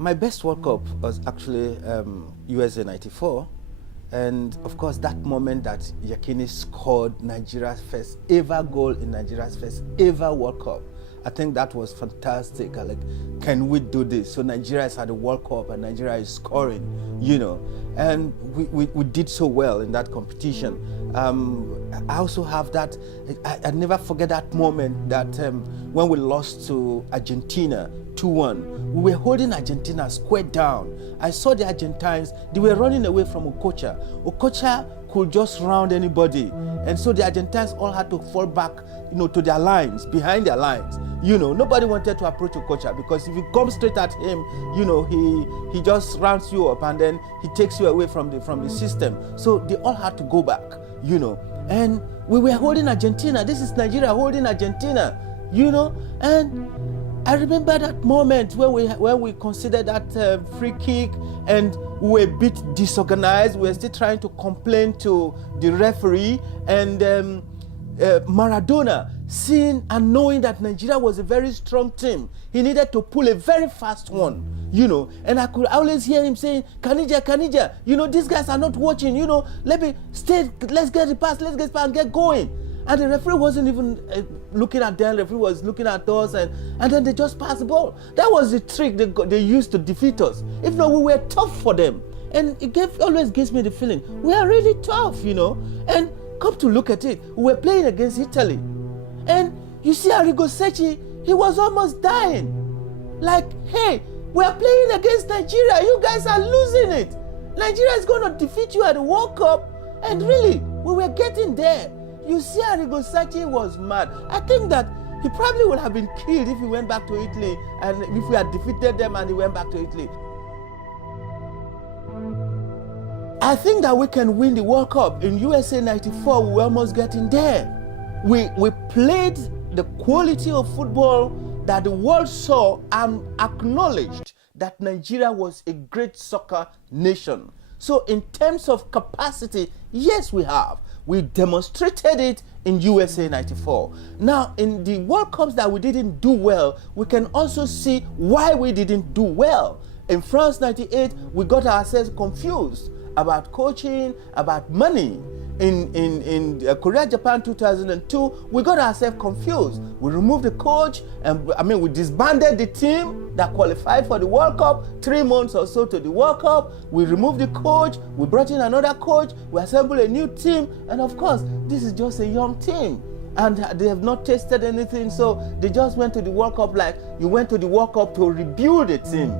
My best World Cup was actually USA 94. And of course, that moment that Yakini scored Nigeria's first ever goal in Nigeria's first ever World Cup, I think that was fantastic. Like, can we do this? So Nigeria is at the World Cup and Nigeria is scoring, you know. And we did so well in that competition. I also have that, I never forget that moment that when we lost to Argentina 2-1. We were holding Argentina square down. I saw the Argentines, they were running away from Okocha. Okocha could just round anybody. And so the Argentines all had to fall back, you know, to their lines, behind their lines. You know, nobody wanted to approach Okocha because if you come straight at him, you know, he just rounds you up and then he takes you away from the system. So they all had to go back, you know. And we were holding Argentina. This is Nigeria holding Argentina, you know. And I remember that moment when we considered that free kick and we were a bit disorganized. We were still trying to complain to the referee, and Maradona, seeing and knowing that Nigeria was a very strong team, he needed to pull a very fast one, you know. And I could always hear him saying, Kanija, you know, these guys are not watching, you know, let's get the pass, let's get the pass and get going. And the referee wasn't even looking at them, the referee was looking at us, and then they just passed the ball. That was the trick they used to defeat us. If not, we were tough for them. And it always gives me the feeling, we are really tough, you know. And come to look at it, we were playing against Italy. And you see Arrigo Sacchi, he was almost dying. Like, hey, we are playing against Nigeria, you guys are losing it. Nigeria is going to defeat you at the World Cup. And really, we were getting there. You see, Arrigo Sacchi was mad. I think that he probably would have been killed if he went back to Italy and if we had defeated them and he went back to Italy. I think that we can win the World Cup. In USA 94, we were almost getting there. We played the quality of football that the world saw and acknowledged that Nigeria was a great soccer nation. So in terms of capacity, yes, we have. We demonstrated it in USA 94. Now, in the World Cups that we didn't do well, we can also see why we didn't do well. In France 98, we got ourselves confused about coaching, about money. In Korea, Japan 2002, we got ourselves confused. We removed the coach, and we disbanded the team that qualified for the World Cup 3 months or so to the World Cup. We removed the coach, we brought in another coach, we assembled a new team, and of course, this is just a young team. And they have not tasted anything, so they just went to the World Cup like you went to the World Cup to rebuild a team.